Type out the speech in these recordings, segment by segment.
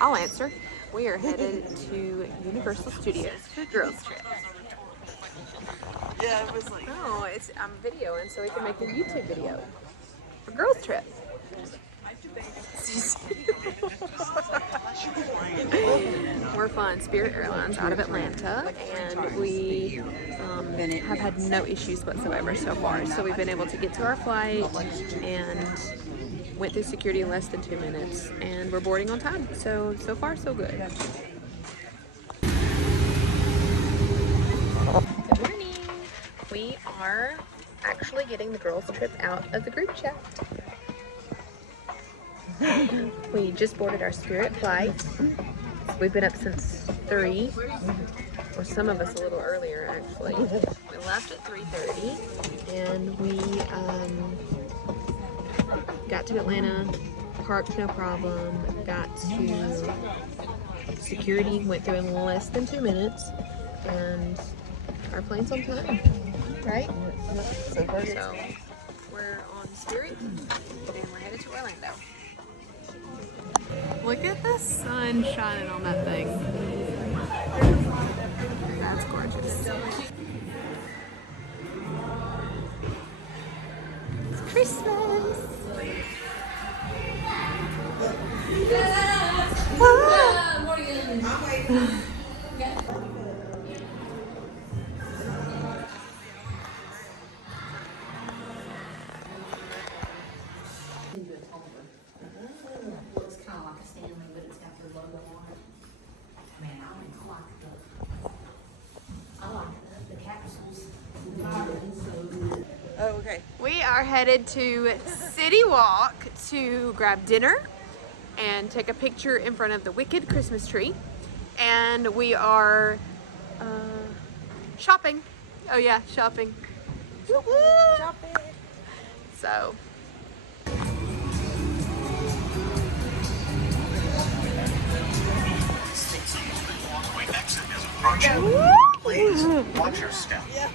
I'll answer. We are headed to Universal Studios for a girls trip. Yeah, it was like... No, I'm videoing so we can make a YouTube video for girls trip. We're flying Spirit Airlines out of Atlanta, and we have had no issues whatsoever so far. So we've been able to get to our flight and went through security in less than 2 minutes, and we're boarding on time. So far so good. Good morning. We are actually getting the girls trip out of the group chat. We just boarded our Spirit flight. We've been up since 3, or some of us a little earlier actually. We left at 3:30, and we got to Atlanta, parked no problem, got to security, went through in less than 2 minutes, and our plane's on time, right? So we're on Spirit, and we're headed to Orlando. Look at the sun shining on that thing. That's gorgeous. It's Christmas. Oh, okay. We are headed to CityWalk to grab dinner and take a picture in front of the Wicked Christmas tree. And we are shopping. Oh yeah, shopping. Shopping. So. Please watch your step. Yeah.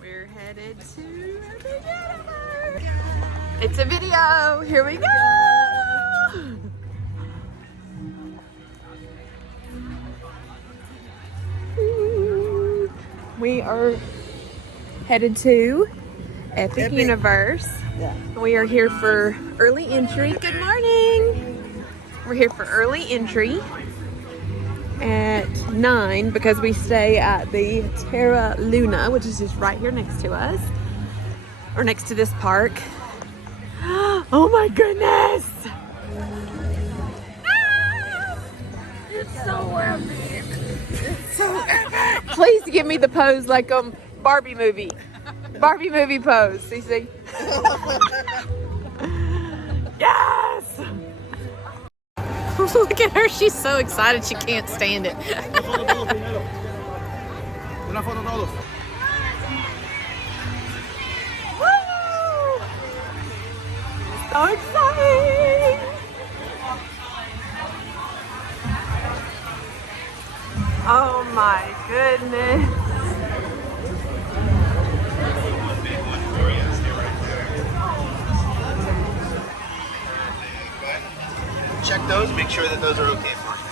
We're headed to Unforgettable. It's a video. Here we go. We are headed to Epic Universe. Yeah. We are here for early entry. Good morning. We're here for early entry at 9 because we stay at the Terra Luna, which is just right here next to us, or next to this park. Oh my goodness! Ah! It's so epic! It's so epic! Please give me the pose like Barbie movie. Barbie movie pose, Cece. Yes! Look at her, she's so excited she can't stand it. Una foto todos. Woo! So exciting! Oh my goodness. Check those, make sure that those are okay for you.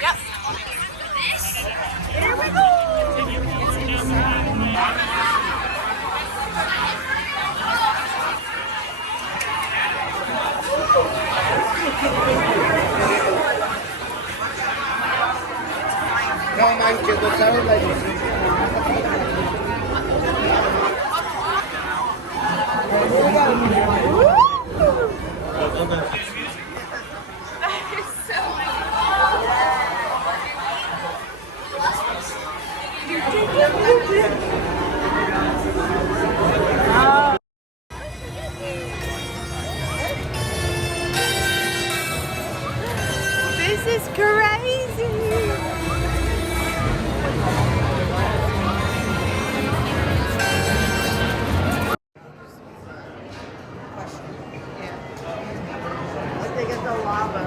Yep. Here we go! No manches, lo sabes la This is crazy. Like they get the lava.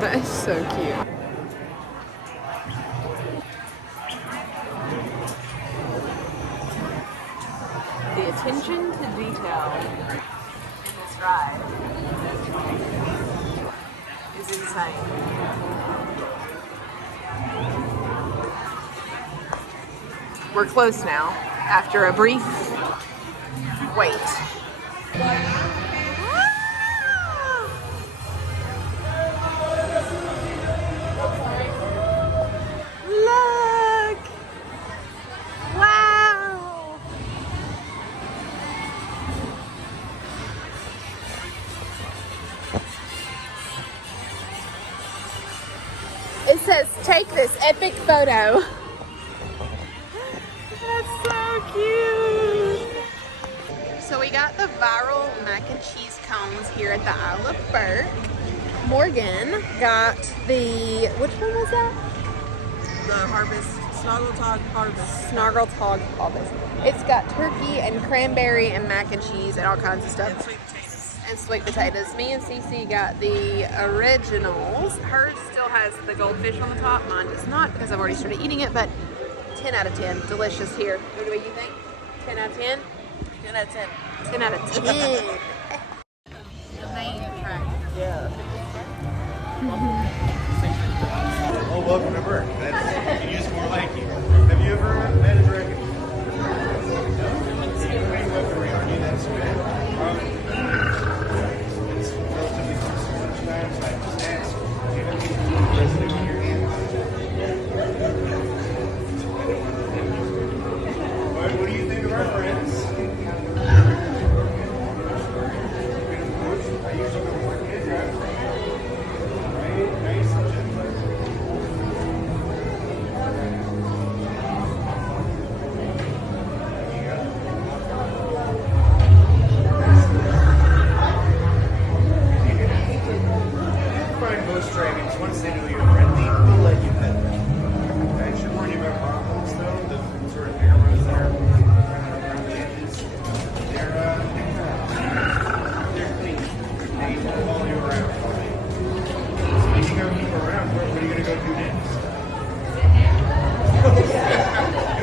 That is so cute. The attention to detail in this ride is insane. We're close now after a brief wait. Look! Wow! It says, take this epic photo. That's so cute. So we got the viral mac and cheese cones here at the Isle of Burke. Morgan got the, which one was that? The harvest. Snargle-tog harvest. Snargle-tog harvest. It's got turkey and cranberry and mac and cheese and all kinds of stuff. And sweet potatoes. And sweet potatoes. Me and Cece got the originals. Hers still has the goldfish on the top. Mine does not because I've already started eating it, but 10 out of 10. Delicious here. What do you think? 10 out of 10? 10 out of 10. 10 out of 10. Yeah. Oh, welcome to Burke. That's, you use more like you. Have you ever met a dragon? That's good. It's relatively sometimes like snacks. You don't keep the residue in your hands. What do you think of our friends? I usually go for kids, right? Nice and gentle. Find most dragons, once they know you're friendly, they'll let you pet them. I should warn you about brothels, though, the sort of arrows that are around the edges. They're clean. They won't follow you around. So when you go keep around, what are you going to go do next?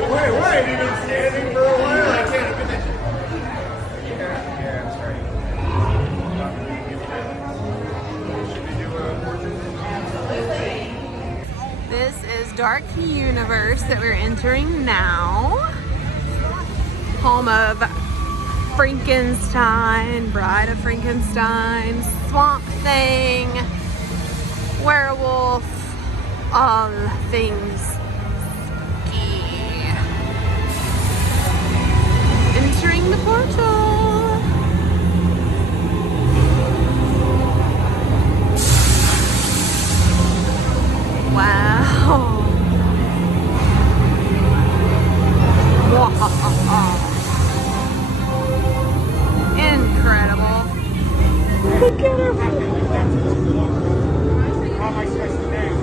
Wait, why? Have you been standing for a while? I can't finish. Yeah, I'm sorry. Should we do a portrait? This is Dark Universe that we're entering now. Home of Frankenstein, Bride of Frankenstein, Swamp Thing, Werewolf, all things spooky. Entering the portal. Wow. Incredible. Look at her. How am I supposed to name?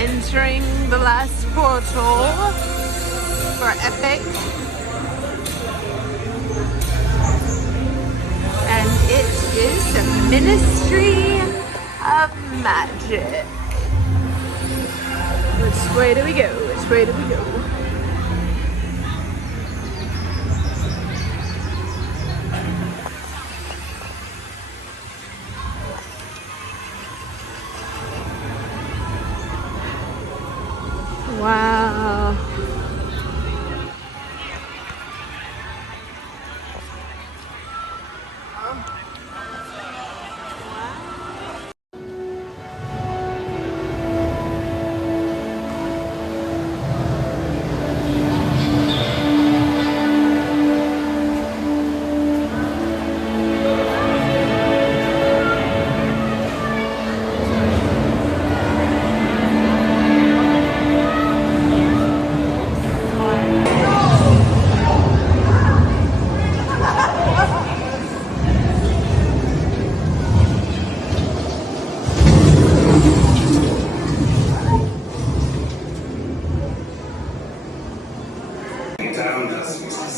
Entering the last portal for Epic. And it is the Ministry of Magic. Which way do we go? Which way do we go? Wow.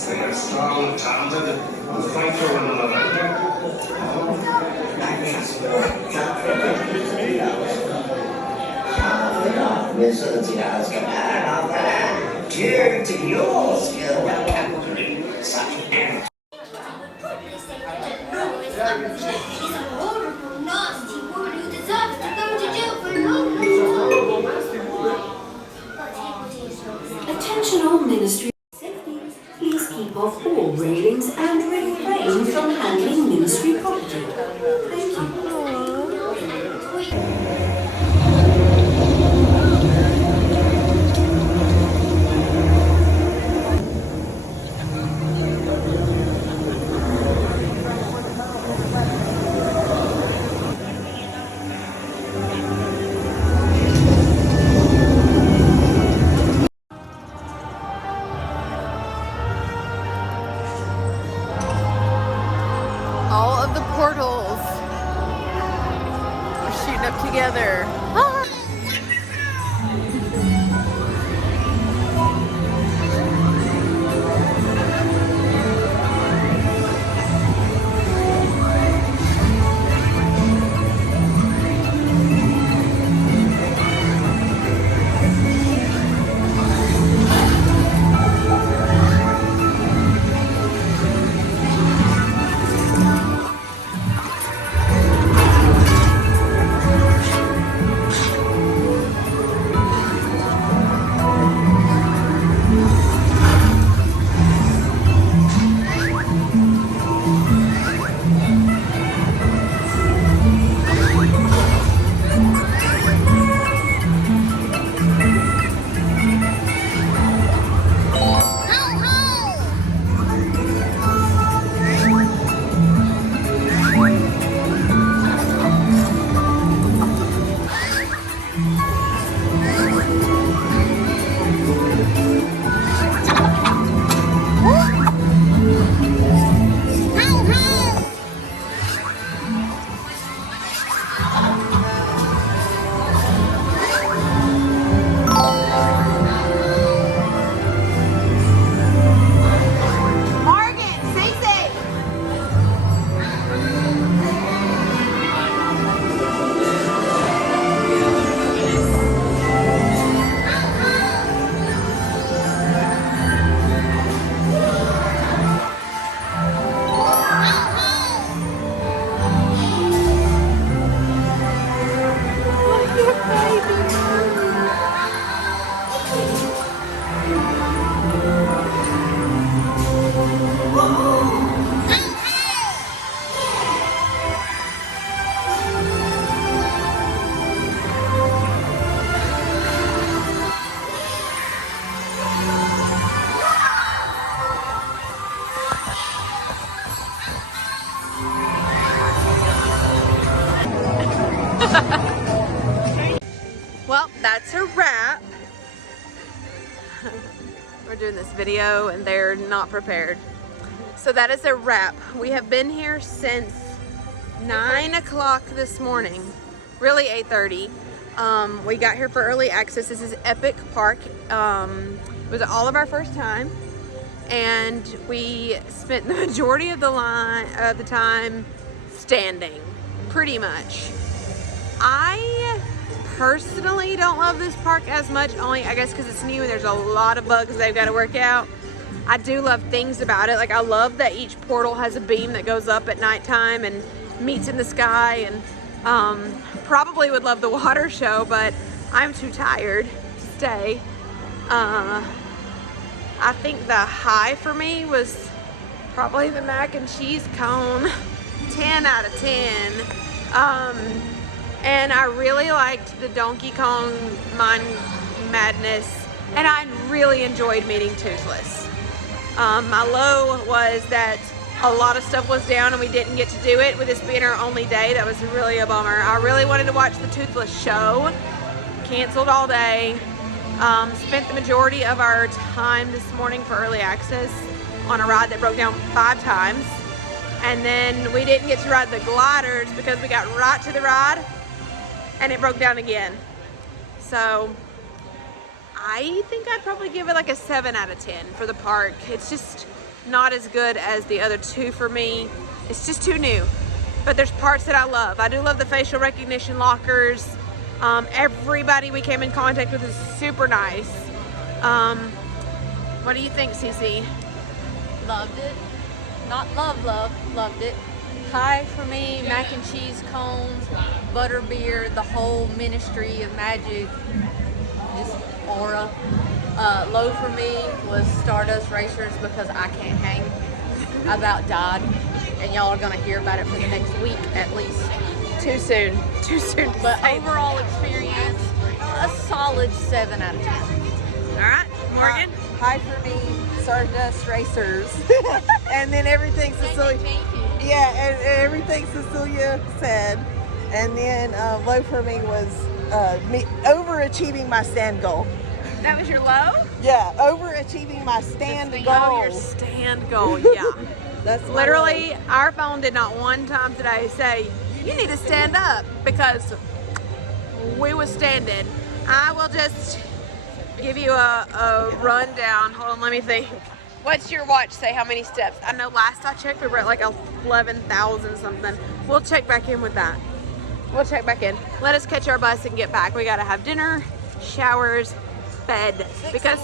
They are strong, talented, and fight for one another. Cheer to your skill at capturing such ants. He's a horrible, nasty woman who deserves to go to jail for a long, long time. Attention all ministry safety. Please keep off all railings and refrain from handling ministry property. Thank you. All of the portals are shooting up together. Ah! Well, that's a wrap. We're doing this video and they're not prepared. So that is a wrap. We have been here since 9 o'clock this morning. Really 8:30. We got here for early access. This is Epic Park. It was all of our first time, and we spent the majority of the time standing, pretty much. I personally don't love this park as much, only I guess because it's new and there's a lot of bugs they've got to work out. I do love things about it. Like, I love that each portal has a beam that goes up at nighttime and meets in the sky, and probably would love the water show, but I'm too tired to stay. I think the high for me was probably the mac and cheese cone. 10 out of 10. And I really liked the Donkey Kong Mind Madness, and I really enjoyed meeting Toothless. My low was that a lot of stuff was down and we didn't get to do it. With this being our only day, that was really a bummer. I really wanted to watch the Toothless show. Canceled all day. Spent the majority of our time this morning for early access on a ride that broke down 5 times. And then we didn't get to ride the gliders because we got right to the ride and it broke down again. So I think I'd probably give it like a 7 out of 10 for the park. It's just not as good as the other two for me. It's just too new. But there's parts that I love. I do love the facial recognition lockers. Everybody we came in contact with is super nice. What do you think, Cece? Loved it. Not loved it. High for me, mac and cheese cones, butterbeer, the whole Ministry of Magic, just aura. Low for me was Stardust Racers because I can't hang. I about died, and y'all are gonna hear about it for the next week at least. Too soon. Too soon. But overall experience, a solid 7 out of 10. All right, Morgan. High for me, Stardust Racers. And then everything Cecilia. Yeah, and everything Cecilia said. And then low for me was me overachieving my stand goal. That was your low? Yeah, overachieving my stand goal. Oh, your stand goal, yeah. That's literally, our phone did not one time today say, you need to stand up, because we was standing. I will just give you a rundown. Hold on, let me think. What's your watch say how many steps? I know last I checked we were at like 11,000 something. We'll check back in with that. We'll check back in. Let us catch our bus and get back. We gotta have dinner, showers, bed. Because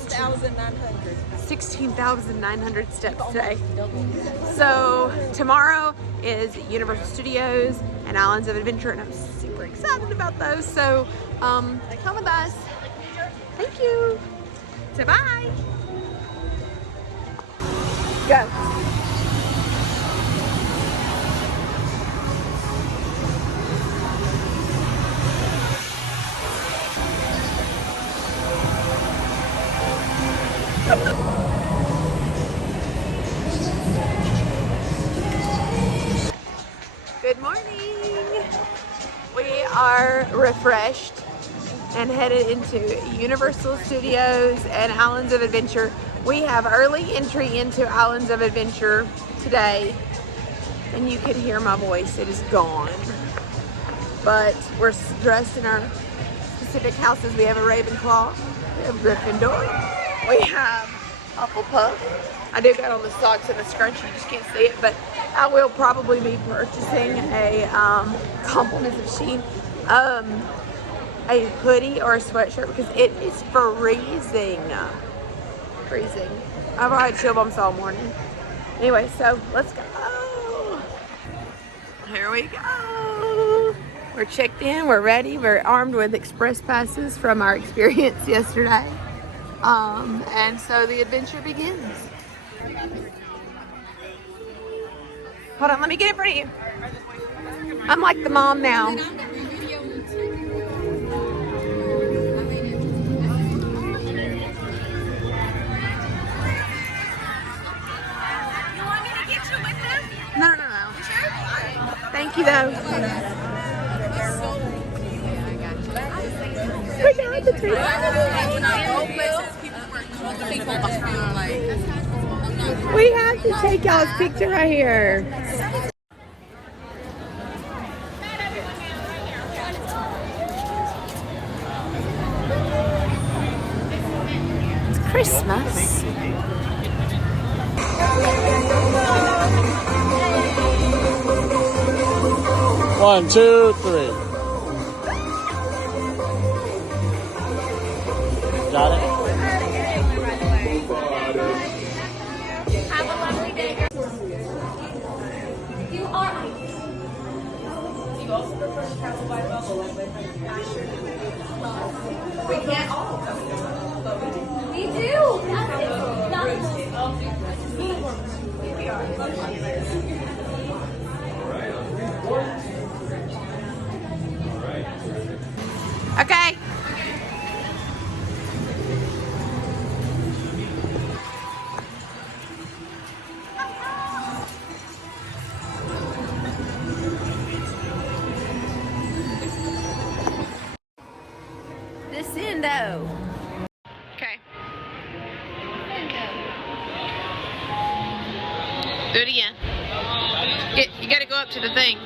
16,900 steps today. So tomorrow is Universal Studios and Islands of Adventure, and I'm super excited about those. So come with us. Thank you. So bye. Go. Good morning. We are refreshed and headed into Universal Studios and Islands of Adventure. We have early entry into Islands of Adventure today, and you can hear my voice, it is gone. But we're dressed in our specific houses. We have a Ravenclaw, we have Gryffindor, we have Hufflepuff. I do got on the socks and the scrunchie, you just can't see it, but I will probably be purchasing a compliments of Shein, a hoodie or a sweatshirt because it is freezing. Freezing. I've had chill bumps all morning. Anyway, so let's go. Here we go. We're checked in, we're ready, we're armed with express passes from our experience yesterday. And so the adventure begins. Hold on, let me get in front of you. I'm like the mom now. No. Thank you, though. We have to take y'all's picture right here. Christmas. One, two, three. Got it? Okay. Descendo. Okay. Do it again. You gotta go up to the thing.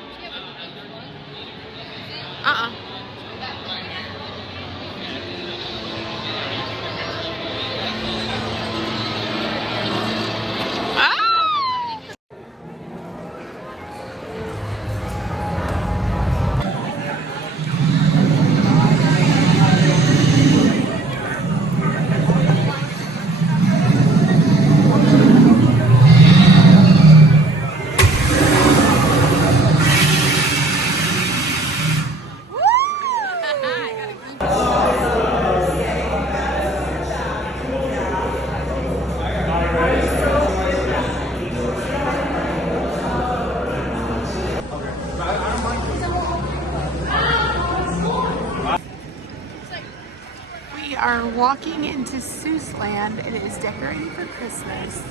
We are walking into Seussland. It is decorating for Christmas.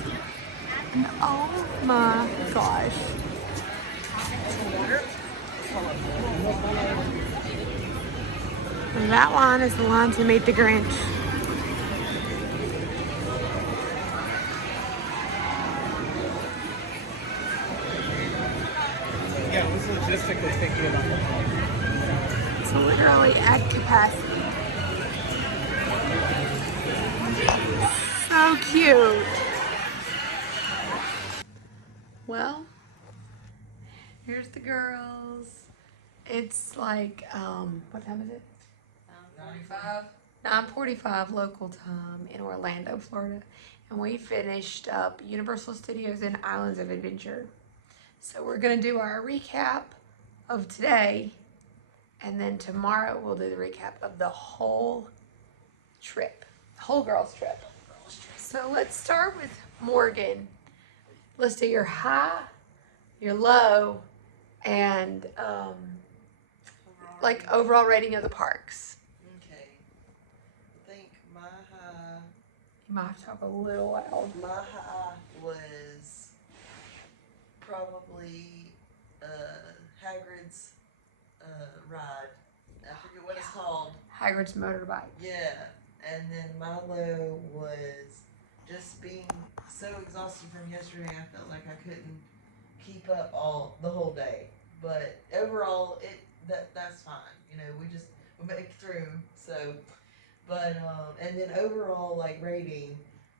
And oh my gosh. And that one is the one to meet the Grinch. Yeah, I was logistically thinking about that. It's literally at capacity. So cute. Well, here's the girls. It's like, what time is it? 9:45 local time in Orlando, Florida. And we finished up Universal Studios and Islands of Adventure. So we're gonna do our recap of today. And then tomorrow we'll do the recap of the whole trip, the whole girls trip. So let's start with Morgan. Let's do your high, your low, and like overall rating of the parks. Okay. I think my high. You might have to talk a little loud. My high was probably Hagrid's ride. I forget what it's called. Hagrid's motorbike. Yeah. And then my low was just being so exhausted from yesterday. I felt like I couldn't keep up the whole day. But overall, that's fine. You know, we make it through. So, but and then overall, like rating,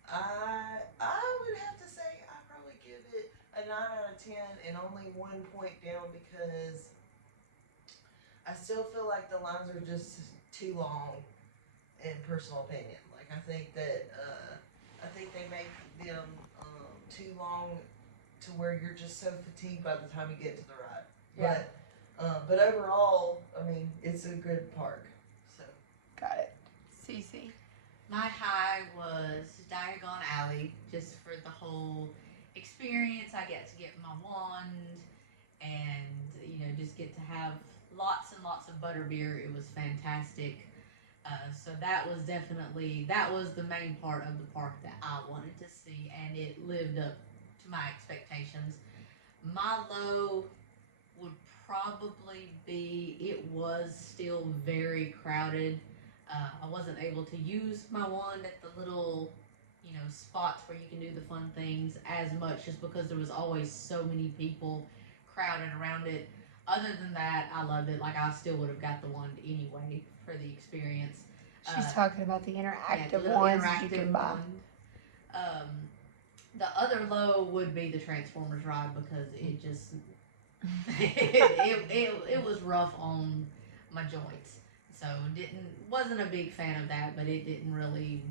I would have to say I probably give it a 9 out of 10 and only 1 point down because I still feel like the lines are just too long. In personal opinion, like I think that they make them too long to where you're just so fatigued by the time you get to the ride. Yeah. But overall, I mean, it's a good park. So Got it. Cece. My high was Diagon Alley, just for the whole experience. I get to get my wand and, you know, just get to have lots and lots of butterbeer. It was fantastic. So that was the main part of the park that I wanted to see, and it lived up to my expectations. My low would probably be, it was still very crowded. I wasn't able to use my wand at the little, you know, spots where you can do the fun things as much, just because there was always so many people crowded around it. Other than that, I loved it. Like, I still would have got the wand anyway for the experience. She's talking about the interactive the ones interactive you can buy. one. The other low would be the Transformers ride because it just it was rough on my joints. So wasn't a big fan of that, but it didn't really,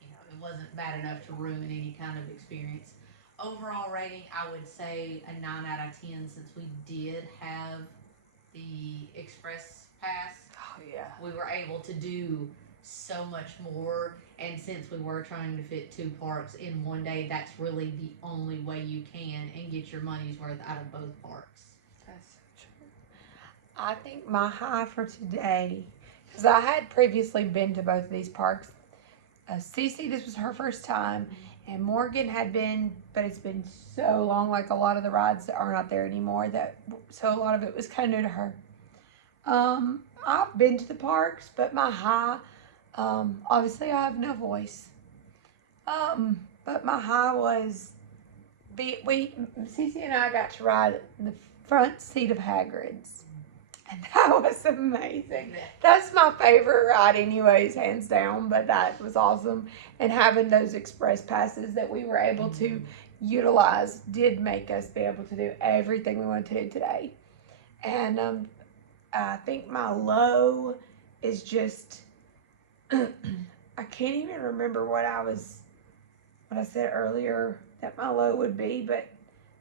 it wasn't bad enough to ruin any kind of experience. Overall rating, I would say a 9 out of 10 since we did have the Express Pass. Oh yeah. We were able to do so much more, and since we were trying to fit 2 parks in one day, that's really the only way you can and get your money's worth out of both parks. That's so true. I think my high for today, because I had previously been to both of these parks. Cece, this was her first time, and Morgan had been, but it's been so long, like a lot of the rides are not there anymore, so a lot of it was kind of new to her. I've been to the parks, but my high, obviously I have no voice. But my high was, Cece and I got to ride in the front seat of Hagrid's. And that was amazing. That's my favorite ride anyways, hands down, but that was awesome. And having those express passes that we were able to utilize did make us be able to do everything we wanted to do today. And I think my low is just, I can't even remember what I said earlier that my low would be, but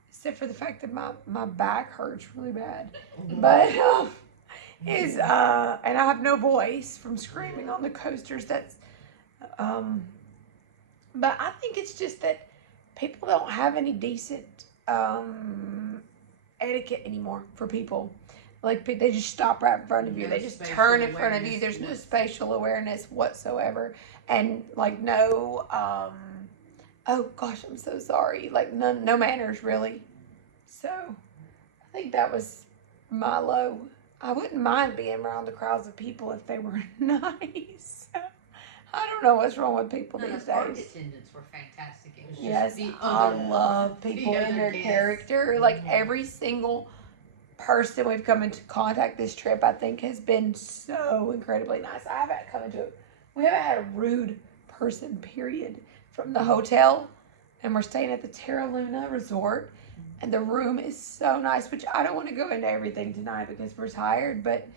except for the fact that my back hurts really bad. But and I have no voice from screaming on the coasters. That's but I think it's just that people don't have any decent etiquette anymore for people. Like, they just stop right in front of you. They just turn in front of you. There's no spatial awareness whatsoever. And, like, no, oh, gosh, I'm so sorry. Like, no manners, really. So, I think that was my low. I wouldn't mind being around the crowds of people if they were nice. I don't know what's wrong with people these days. Park attendants were fantastic. It was just Yes, I love people and their character. Like, every single person we've come into contact this trip, I think, has been so incredibly nice. We haven't had a rude person, period, from the hotel. And we're staying at the Terra Luna Resort. And the room is so nice, which I don't want to go into everything tonight because we're tired. But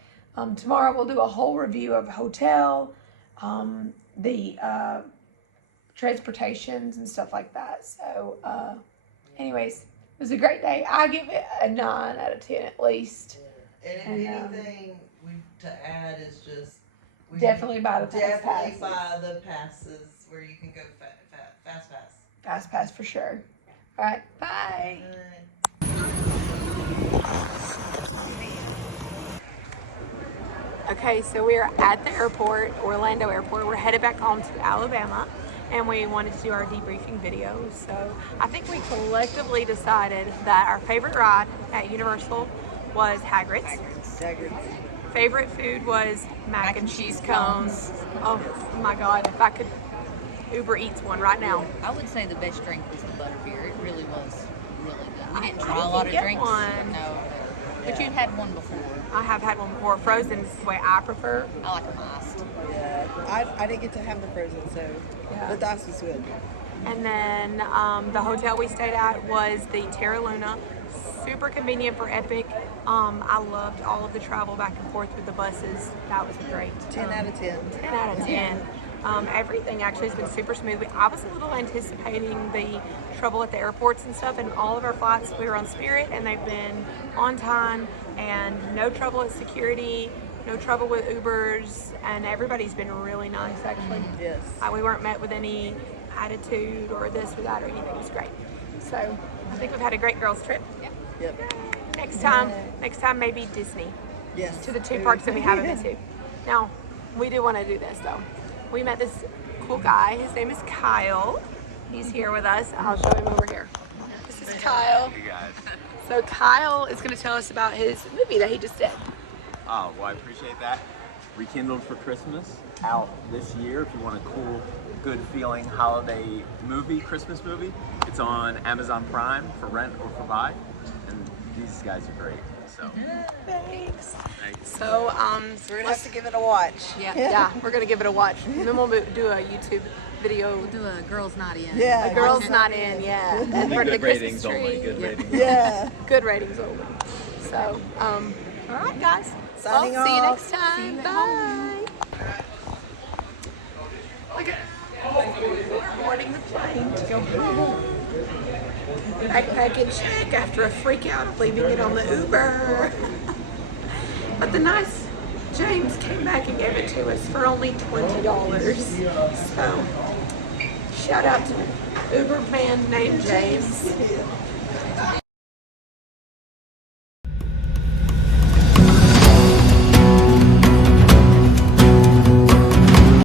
tomorrow we'll do a whole review of hotel, the transportations and stuff like that. So anyways, it was a great day. I give it a 9 out of 10 at least. Yeah. And anything to add is just definitely buy the passes where you can go fast pass. Fast pass for sure. All right, bye. Okay, so we are at the airport, Orlando Airport. We're headed back home to Alabama, and we wanted to do our debriefing video. So I think we collectively decided that our favorite ride at Universal was Hagrid's. Favorite food was mac and cheese cones. Oh my God, if I could Uber Eats one right now. I would say the best drink was the butterbeer. It really was really good. I didn't try a lot of drinks. No, but you've had one before. I have had one before. Frozen is the way I prefer. I like them iced. Yeah, I didn't get to have the frozen, so the ice was good. And then the hotel we stayed at was the Terra Luna. Super convenient for Epic. I loved all of the travel back and forth with the buses. That was great. 10 out of 10. 10 out of 10. Everything actually has been super smooth. I was a little anticipating the trouble at the airports and stuff, and all of our flights, we were on Spirit, and they've been on time, and no trouble at security, no trouble with Ubers, and everybody's been really nice, actually. Yes. We weren't met with any attitude or this or that or anything. It was great. So I think we've had a great girls trip. Yep. Next time maybe Disney. Yes. To the 2 parks that we haven't been to. Now, we do want to do this though. We met this cool guy. His name is Kyle. He's here with us. I'll show him over here. This is Kyle. Hey guys. So Kyle is going to tell us about his movie that he just did. Oh, well, I appreciate that. Rekindled for Christmas, out this year. If you want a cool, good feeling holiday movie, Christmas movie, it's on Amazon Prime for rent or for buy. And these guys are great. So Thanks. thanks. So, We're gonna have to give it a watch. yeah, we're gonna give it a watch. And then we'll do a YouTube video. We'll do a girls' night in. Yeah, A girls' not in, yeah. Only For the good Christmas ratings tree. only. Good ratings. Yeah. Good ratings only. So, all right, guys. Signing See you off. next time. Bye. We're boarding the plane to go home. Backpack and check after a freak out of leaving it on the Uber. But the nice James came back and gave it to us for only $20. So, shout out to Uber man named James.